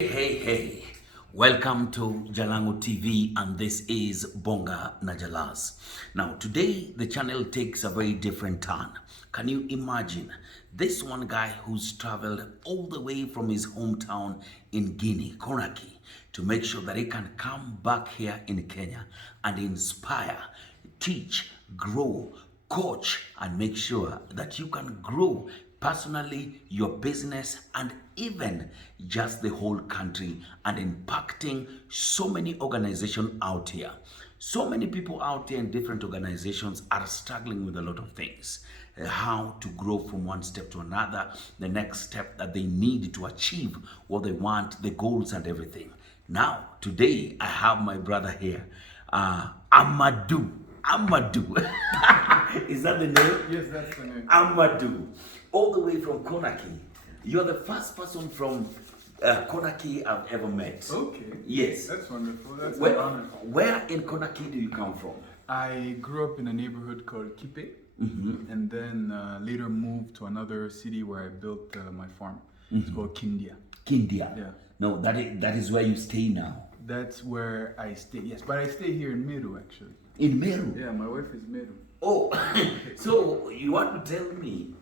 Hey, welcome to Jalango TV, and this is Bonga Najalas. Now, today the channel takes a very different turn. Can you imagine this one guy who's traveled all the way from his hometown in Guinea, Conakry, to make sure that he can come back here in Kenya and inspire, teach, grow, coach, and make sure that you can grow personally, your business, and even just the whole country, and impacting so many organizations out here. So many people out there in different organizations are struggling with a lot of things. How to grow from one step to another, the next step that they need to achieve what they want, the goals and everything. Now, today I have my brother here, Amadou. Amadou. Is that the name? Yes, that's the name. Amadou. All the way from Conakry. You're the first person from Conakry I've ever met. Okay. Yes. That's wonderful. That's an Where, honor. where in Conakry do you come from? I grew up in a neighborhood called Kipe, and then later moved to another city where I built my farm. It's called Kindia. Kindia. Yeah. No, that is where you stay now. That's where I stay. Yes, but I stay here in Meru actually. In Meru? Yeah, my wife is Meru. Oh, so you want to tell me,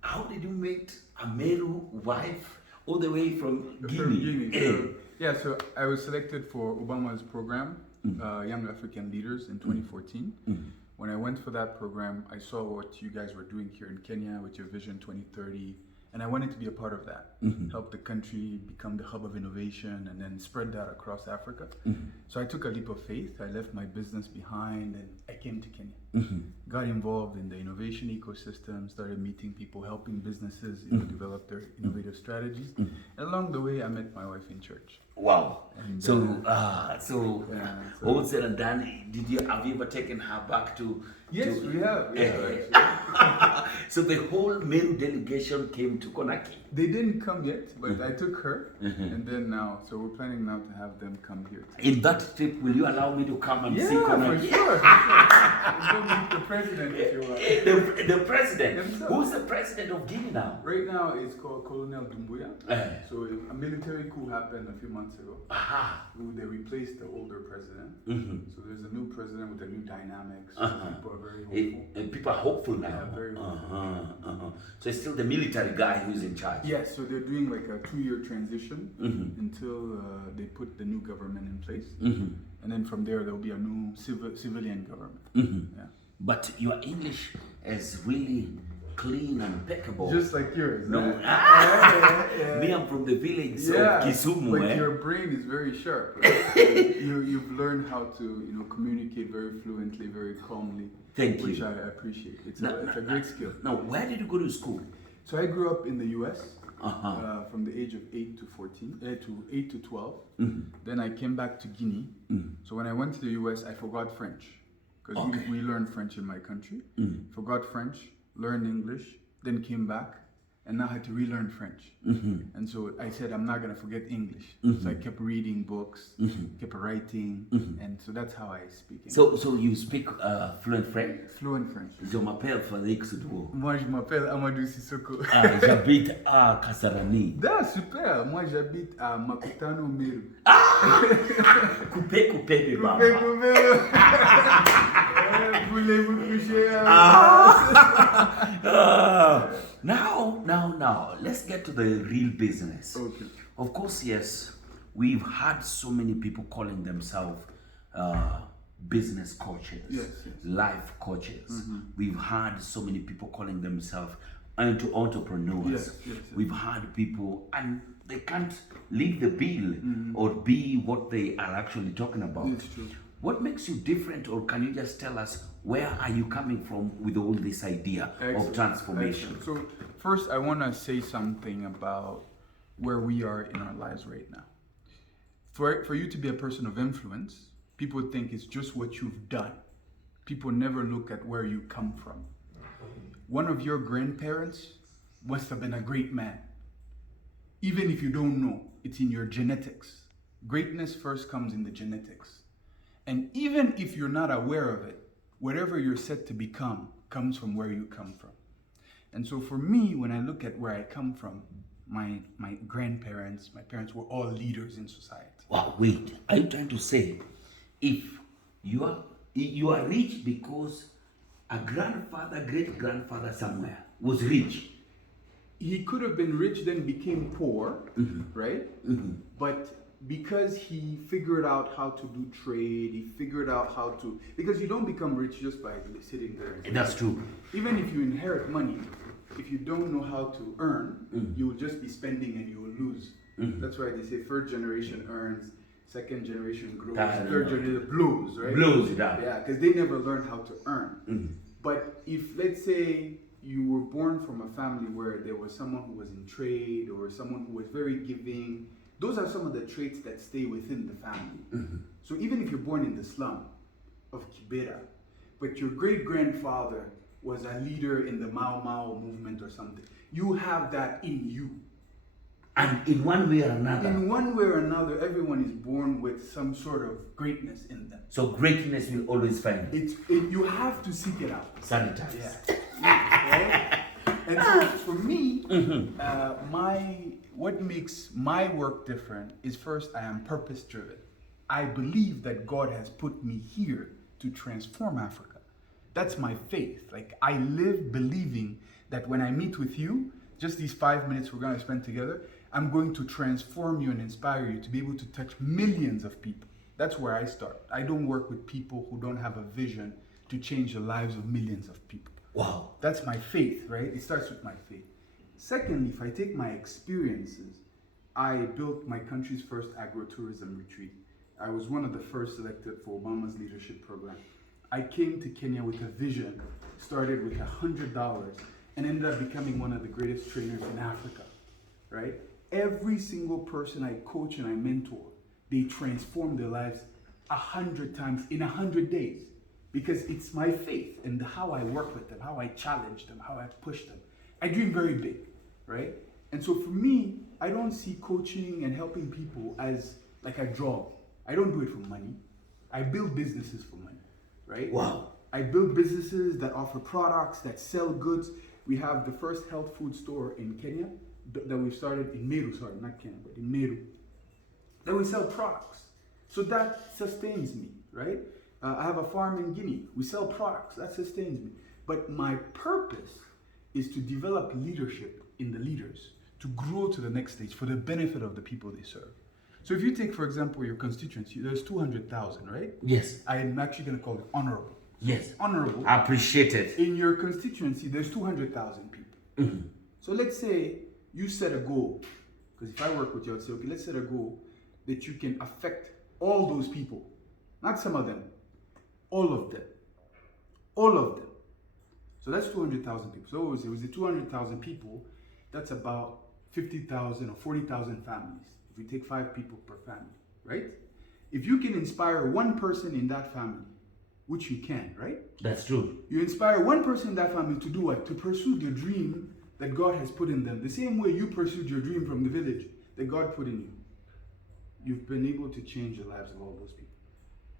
how did you meet a Meru wife all the way from Guinea? From Guinea. So, yeah, so I was selected for Obama's program, Young African Leaders, in 2014. When I went for that program, I saw what you guys were doing here in Kenya with your Vision 2030, and I wanted to be a part of that, help the country become the hub of innovation and then spread that across Africa. So I took a leap of faith. I left my business behind and I came to Kenya. Got involved in the innovation ecosystem, started meeting people, helping businesses develop their innovative strategies. And along the way, I met my wife in church. Wow. And, So all said and done, have you ever taken her back to? Yes, we have. Yeah, So the whole Meru delegation came to Conakry. they didn't come yet, but I took her, and then now, so we're planning now to have them come here. In that trip, will you allow me to come and see For Conakry? sure. Go meet the president if you want. The president. Himself. Who's the president of Guinea now? Right now, it's called Colonel Dumbuya. Eh. So a military coup happened a few months ago. Aha. They replaced the older president. So there's a new president with a new dynamics. People are very hopeful. People are hopeful now. Yeah, very hopeful. So it's still the military guy who's in charge. Yes, so they're doing like a 2-year transition until they put the new government in place. And then from there, there'll be a new civilian government. Yeah. But your English is really clean and impeccable. Just like yours. No. Yeah. Me, I'm from the village of Kisumu. But your brain is very sharp. Right? You've learned how to communicate very fluently, very calmly. Thank you. Which I appreciate. It's a great skill. Now, where did you go to school? So I grew up in the U.S. From the age of 8 to 8 to 12. Then I came back to Guinea. So when I went to the U.S., I forgot French because we learned French in my country. Forgot French, learned English, then came back, and now I had to relearn French. And so I said, I'm not going to forget English. So I kept reading books, kept writing, and so that's how I speak English. So you speak fluent French? Fluent French. Je m'appelle Félix Duo. Moi, je m'appelle Amadou Sissoko. J'habite à Kasarani. Ah, super. Moi, j'habite à Makutano, Meru. Coupé, mes mamans. Voulez-vous coucher? Now, let's get to the real business. Okay. Of course, yes, we've had so many people calling themselves business coaches, Yes. life coaches. We've had so many people calling themselves entrepreneurs. Yes. We've had people, and they can't leave the bill or be what they are actually talking about. It's true. What makes you different, or can you just tell us where are you coming from with all this idea of transformation? Excellent. So first, I want to say something about where we are in our lives right now. For you to be a person of influence, people think it's just what you've done. People never look at where you come from. One of your grandparents must have been a great man. Even if you don't know, it's in your genetics. Greatness first comes in the genetics. And even if you're not aware of it, whatever you're set to become comes from where you come from. And so for me, when I look at where I come from, my grandparents, my parents were all leaders in society. Wow, wait. Are you trying to say if you are rich because a grandfather, great grandfather somewhere was rich? He could have been rich, then became poor, right? But because he figured out how to do trade, he figured out how to, because you don't become rich just by sitting there. That's true. Even if you inherit money, if you don't know how to earn, you will just be spending and you will lose. That's why they say first generation earns, second generation grows, third generation blows, right? Blows it up. Yeah, because they never learned how to earn. But if, let's say, you were born from a family where there was someone who was in trade or someone who was very giving, those are some of the traits that stay within the family. So even if you're born in the slum of Kibera, but your great-grandfather was a leader in the Mau Mau movement or something, you have that in you. And in one way or another. In one way or another, everyone is born with some sort of greatness in them. So greatness will always find you. You have to seek it out. Sanitize. Yeah. Right? And so for me, what makes my work different is first, I am purpose driven. I believe that God has put me here to transform Africa. That's my faith. Like, I live believing that when I meet with you, just these 5 minutes we're going to spend together, I'm going to transform you and inspire you to be able to touch millions of people. That's where I start. I don't work with people who don't have a vision to change the lives of millions of people. Wow. That's my faith, right? It starts with my faith. Secondly, if I take my experiences, I built my country's first agro-tourism retreat. I was one of the first selected for Obama's leadership program. I came to Kenya with a vision, started with $100, and ended up becoming one of the greatest trainers in Africa, right? Every single person I coach and I mentor, they transform their lives 100 times in 100 days. Because it's my faith and how I work with them, how I challenge them, how I push them. I dream very big, right? And so for me, I don't see coaching and helping people as like a job. I don't do it for money. I build businesses for money, right? Wow. I build businesses that offer products, that sell goods. We have the first health food store in Kenya that we've started in Meru, sorry, not Kenya, but in Meru. That we sell products. So that sustains me, right? I have a farm in Guinea. We sell products. That sustains me. But my purpose is to develop leadership in the leaders, to grow to the next stage for the benefit of the people they serve. So if you take, for example, your constituency, there's 200,000, right? Yes. I'm actually going to call it honorable. Yes. Honorable. I appreciate it. In your constituency, there's 200,000 people. So let's say you set a goal, because if I work with you, I'd say, okay, let's set a goal that you can affect all those people, not some of them. All of them. All of them. So that's 200,000 people. So it was the 200,000 people, that's about 50,000 or 40,000 families. If we take 5 people per family, right? If you can inspire one person in that family, which you can, right? That's true. You inspire one person in that family to do what? To pursue the dream that God has put in them. The same way you pursued your dream from the village that God put in you. You've been able to change the lives of all those people.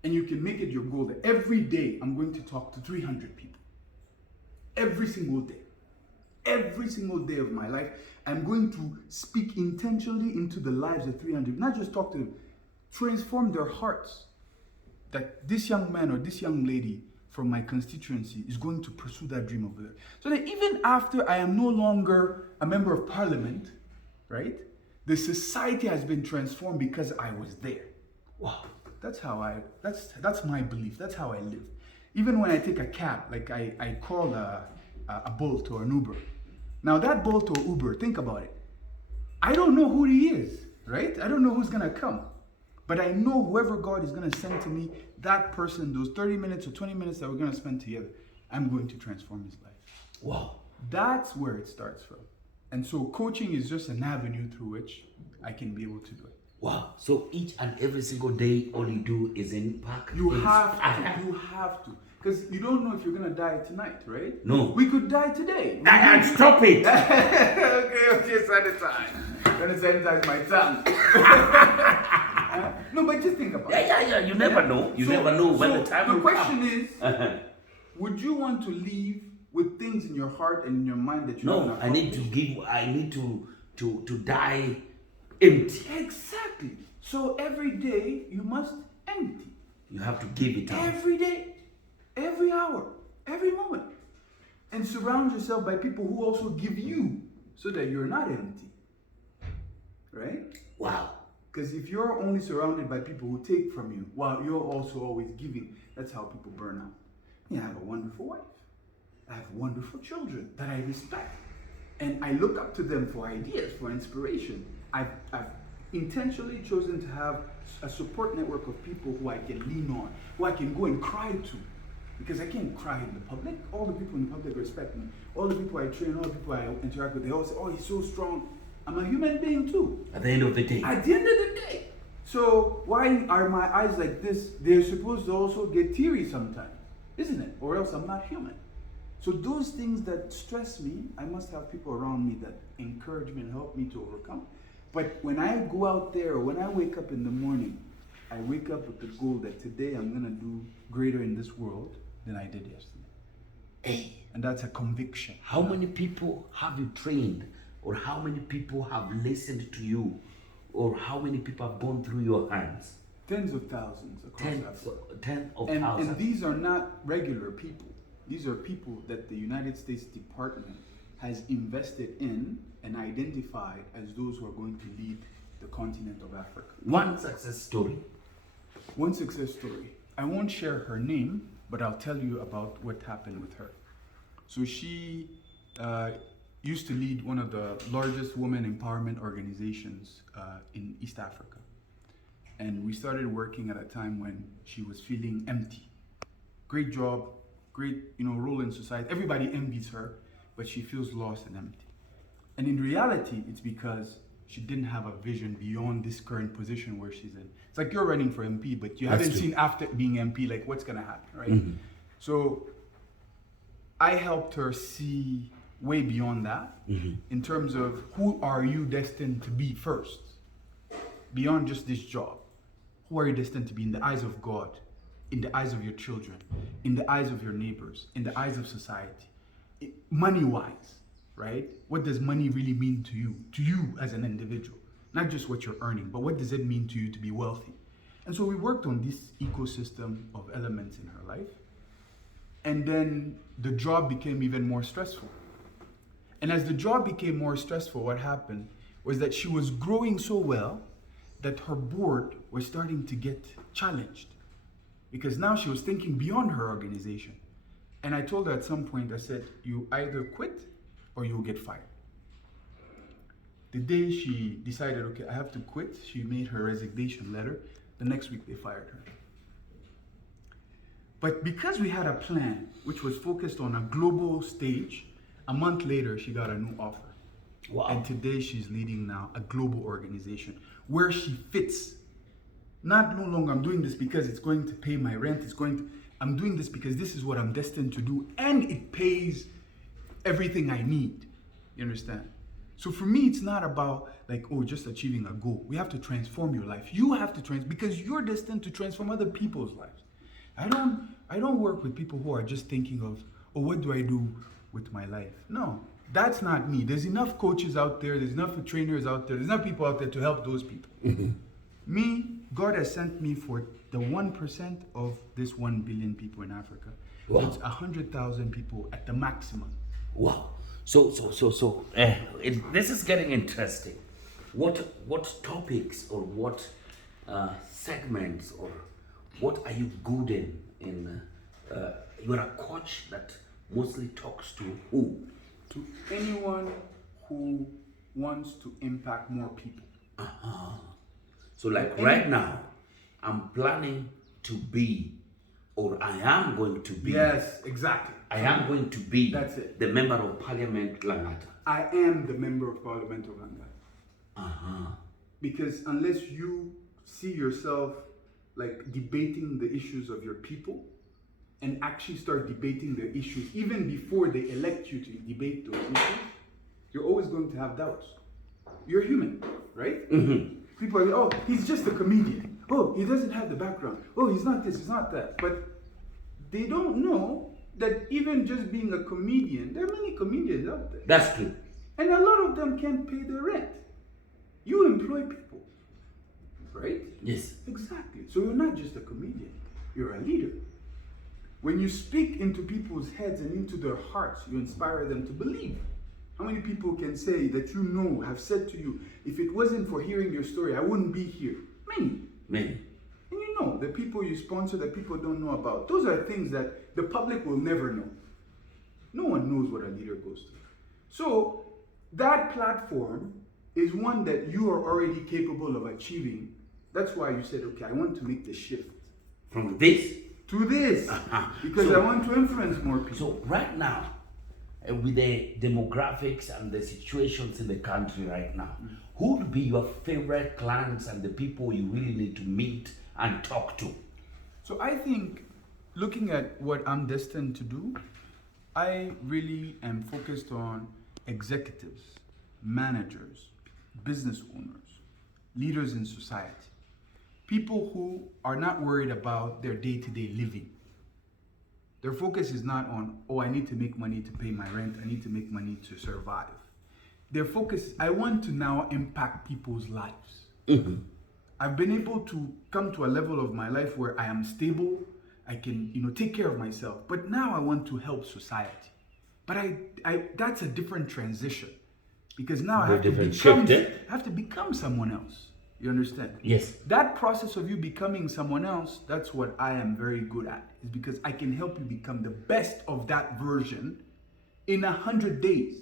And you can make it your goal that every day I'm going to talk to 300 people. Every single day. Every single day of my life, I'm going to speak intentionally into the lives of 300. Not just talk to them, transform their hearts. That this young man or this young lady from my constituency is going to pursue that dream over there. So that even after I am no longer a member of parliament, right? The society has been transformed because I was there. Wow. That's my belief. That's how I live. Even when I take a cab, like I call a Bolt or an Uber. Now that Bolt or Uber, think about it. I don't know who he is, right? I don't know who's gonna come. But I know whoever God is gonna send to me, that person, those 30 minutes or 20 minutes that we're gonna spend together, I'm going to transform his life. Wow. That's where it starts from. And so coaching is just an avenue through which I can be able to do it. Wow. So each and every single day, all you do is impact. You have to. Because you don't know if you're going to die tonight, right? No. We could die today. Stop it. okay, sanitize. I'm going to sanitize my tongue. No, but just think about it. Yeah. You never know. You never know when the time will come. The question is, would you want to leave with things in your heart and in your mind that you No, I need to to die empty. Exactly. So every day you must empty. You have to give it up. Every day, every hour, every moment. And surround yourself by people who also give you so that you're not empty. Right? Wow. Because if you're only surrounded by people who take from you while you're also always giving, that's how people burn out. Yeah, I have a wonderful wife. I have wonderful children that I respect. And I look up to them for ideas, for inspiration. I've intentionally chosen to have a support network of people who I can lean on, who I can go and cry to. Because I can't cry in the public. All the people in the public respect me. All the people I train, all the people I interact with, they all say, oh, he's so strong. I'm a human being too. At the end of the day. At the end of the day. So why are my eyes like this? They're supposed to also get teary sometimes, isn't it? Or else I'm not human. So those things that stress me, I must have people around me that encourage me and help me to overcome. But when I go out there, or when I wake up in the morning, I wake up with the goal that today I'm going to do greater in this world than I did yesterday. Hey. And that's a conviction. How many people have you trained? Or how many people have listened to you? Or how many people have gone through your hands? Tens of thousands across Africa. Tens of thousands. And these are not regular people. These are people that the United States Department has invested in and identified as those who are going to lead the continent of Africa. One success story. One success story. I won't share her name, but I'll tell you about what happened with her. So she used to lead one of the largest women empowerment organizations in East Africa. And we started working at a time when she was feeling empty. Great job, great role in society. Everybody envies her, but she feels lost and empty. And in reality, it's because she didn't have a vision beyond this current position where she's in. It's like you're running for MP, but you haven't seen after being MP, like what's gonna happen, right? Mm-hmm. So I helped her see way beyond that, mm-hmm. in terms of who are you destined to be first, beyond just this job. Who are you destined to be in the eyes of God, in the eyes of your children, in the eyes of your neighbors, in the eyes of society, money-wise, right? What does money really mean to you as an individual? Not just what you're earning, but what does it mean to you to be wealthy? And so we worked on this ecosystem of elements in her life. And then the job became even more stressful. And as the job became more stressful, what happened was that she was growing so well that her board was starting to get challenged. Because now she was thinking beyond her organization. And I told her at some point, I said, you either quit or you'll get fired. The day she decided, okay, I have to quit, she made her resignation letter. The next week they fired her. But because we had a plan which was focused on a global stage, a month later she got a new offer. Wow. And today she's leading now a global organization where she fits. No longer I'm doing this because it's going to pay my rent, I'm doing this because this is what I'm destined to do, and it pays everything I need. You understand? So for me, it's not about just achieving a goal. We have to transform your life. You have to because you're destined to transform other people's lives. I don't work with people who are just thinking of, what do I do with my life? No, that's not me. There's enough coaches out there, there's enough trainers out there, there's enough people out there to help those people. Mm-hmm. Me, God has sent me for the 1% of this 1 billion people in Africa. Wow. So it's 100,000 people at the maximum. Wow. So, this is getting interesting. What topics or what segments or what are you good in? You're a coach that mostly talks to who? To anyone who wants to impact more people. Uh-huh. So right now, I'm planning to be, or I am going to be. Yes, exactly. I am going to be the Member of Parliament Langata. I am the Member of Parliament of Langata. Uh-huh. Because unless you see yourself debating the issues of your people and actually start debating their issues even before they elect you to debate those issues, you're always going to have doubts. You're human, right? Mm-hmm. People are, he's just a comedian. He doesn't have the background. He's not this, he's not that. But they don't know that even just being a comedian, there are many comedians out there. That's true. And a lot of them can't pay their rent. You employ people, right? Yes. Exactly. So you're not just a comedian, you're a leader. When you speak into people's heads and into their hearts, you inspire them to believe. How many people can say that you know, have said to you, if it wasn't for hearing your story, I wouldn't be here? Many. Many. And you know, the people you sponsor that people don't know about, those are things that the public will never know. No one knows what a leader goes through. So that platform is one that you are already capable of achieving. That's why you said, okay, I want to make the shift. From this to this. Because I want to influence more people. So right now, with the demographics and the situations in the country right now, who would be your favorite clients and the people you really need to meet and talk to? So I think, looking at what I'm destined to do, I really am focused on executives, managers, business owners, leaders in society. People who are not worried about their day-to-day living. Their focus is not on, oh, I need to make money to pay my rent, I need to make money to survive. Their focus is, I want to now impact people's lives. Mm-hmm. I've been able to come to a level of my life where I am stable, I can, take care of myself, but now I want to help society. But that's a different transition, because now I have to become someone else. You understand? Yes. That process of you becoming someone else, that's what I am very good at. Is because I can help you become the best of that version in 100 days.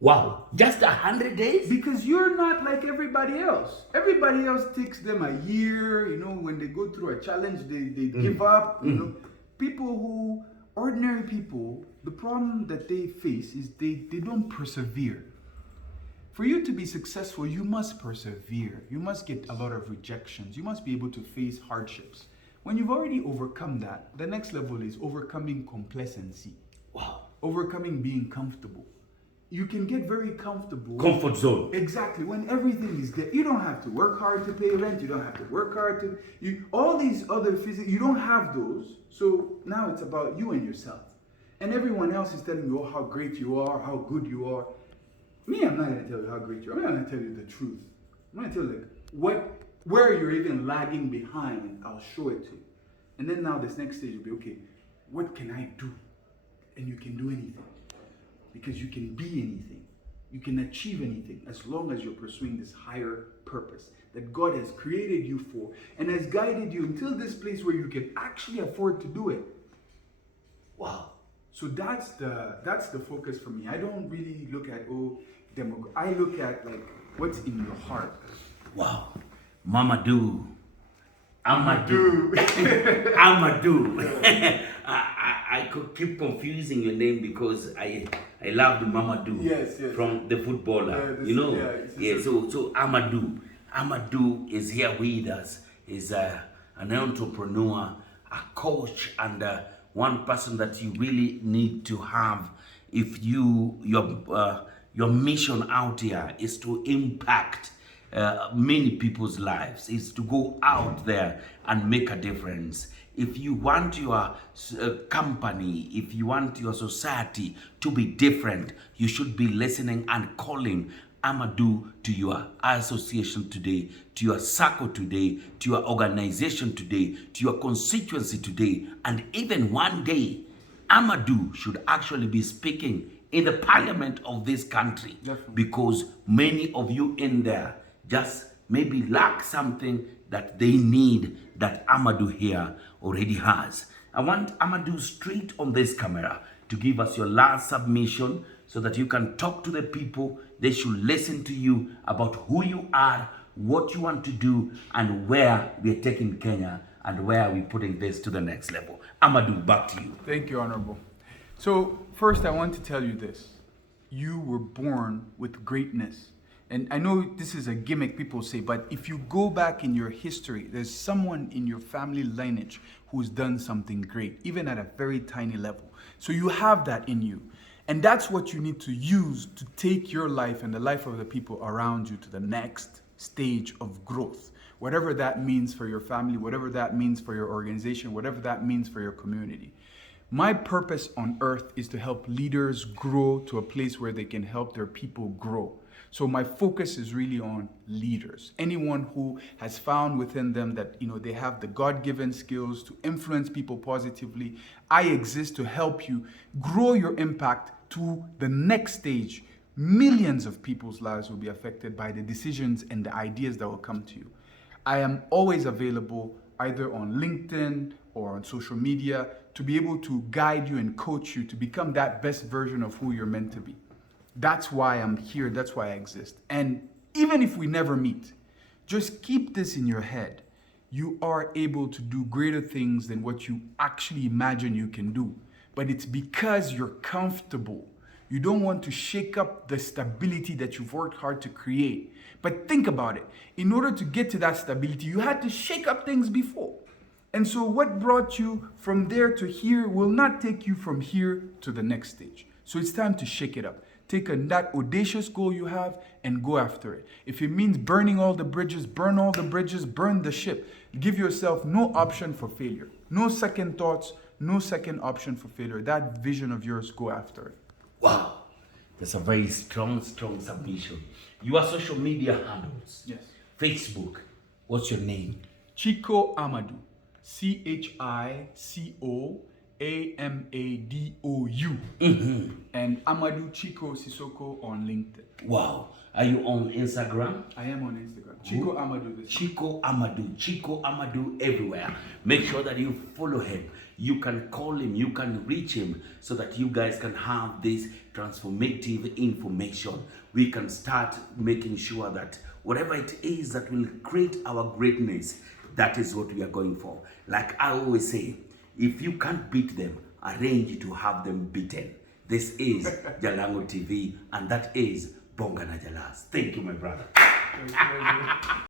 Wow, just 100 days? Because you're not like everybody else. Everybody else takes them a year, when they go through a challenge, they give up, People ordinary people, the problem that they face is they don't persevere. For you to be successful, you must persevere. You must get a lot of rejections. You must be able to face hardships. When you've already overcome that, the next level is overcoming complacency. Wow. Overcoming being comfortable. You can get very comfortable. Comfort zone. Exactly. When everything is there, you don't have to work hard to pay rent. You don't have to work hard to... all these other physics, you don't have those. So now it's about you and yourself. And everyone else is telling you how great you are, how good you are. Me, I'm not going to tell you how great you are. I'm going to tell you the truth. I'm going to tell you where you're even lagging behind. I'll show it to you. And then now this next stage will be, okay, what can I do? And you can do anything. Because you can be anything. You can achieve anything as long as you're pursuing this higher purpose that God has created you for and has guided you until this place where you can actually afford to do it. Wow. So that's the focus for me. I don't really look at I look at what's in your heart. Wow. Amadou. Amadou. I could keep confusing your name because I loved Mamadou. Yes. From the footballer. So Amadou. Amadou is here with us. He's an entrepreneur, a coach, and one person that you really need to have if your mission out here is to impact many people's lives, is to go out there and make a difference. If you want your company, if you want your society to be different, you should be listening and calling Amadou to your association today, to your circle today, to your organization today, to your constituency today, and even one day, Amadou should actually be speaking in the parliament of this country. Definitely. Because many of you in there just maybe lack something that they need that Amadou here already has. I want Amadou straight on this camera to give us your last submission so that you can talk to the people. They should listen to you about who you are, what you want to do, and where we're taking Kenya and where we're putting this to the next level. Amadou, back to you. Thank you, Honorable. So first I want to tell you this. You were born with greatness. And I know this is a gimmick people say, but if you go back in your history, there's someone in your family lineage who's done something great, even at a very tiny level. So you have that in you. And that's what you need to use to take your life and the life of the people around you to the next stage of growth. Whatever that means for your family, whatever that means for your organization, whatever that means for your community. My purpose on earth is to help leaders grow to a place where they can help their people grow. So my focus is really on leaders. Anyone who has found within them that, they have the God-given skills to influence people positively. I exist to help you grow your impact to the next stage. Millions of people's lives will be affected by the decisions and the ideas that will come to you. I am always available either on LinkedIn or on social media to be able to guide you and coach you to become that best version of who you're meant to be. That's why I'm here. That's why I exist. And even if we never meet, just keep this in your head. You are able to do greater things than what you actually imagine you can do. But it's because you're comfortable. You don't want to shake up the stability that you've worked hard to create. But think about it. In order to get to that stability, you had to shake up things before. And so what brought you from there to here will not take you from here to the next stage. So it's time to shake it up. Take that audacious goal you have and go after it. If it means burning all the bridges, burn all the bridges, burn the ship. Give yourself no option for failure. No second thoughts, no second option for failure. That vision of yours, go after it. Wow, that's a very strong submission. Your social media handles. Yes. Facebook, what's your name? Chico Amadou. Chico Amadou. And Amadou Chico Sissoko on LinkedIn. Wow. Are you on Instagram? I am on Instagram. Chico Amadou. Chico Amadou. Chico Amadou everywhere. Make sure that you follow him. You can call him. You can reach him so that you guys can have this transformative information. We can start making sure that whatever it is that will create our greatness, that is what we are going for. Like I always say, if you can't beat them, arrange to have them beaten. This is Jalango TV, and that is Bonga na Jalas. Thank you, my brother.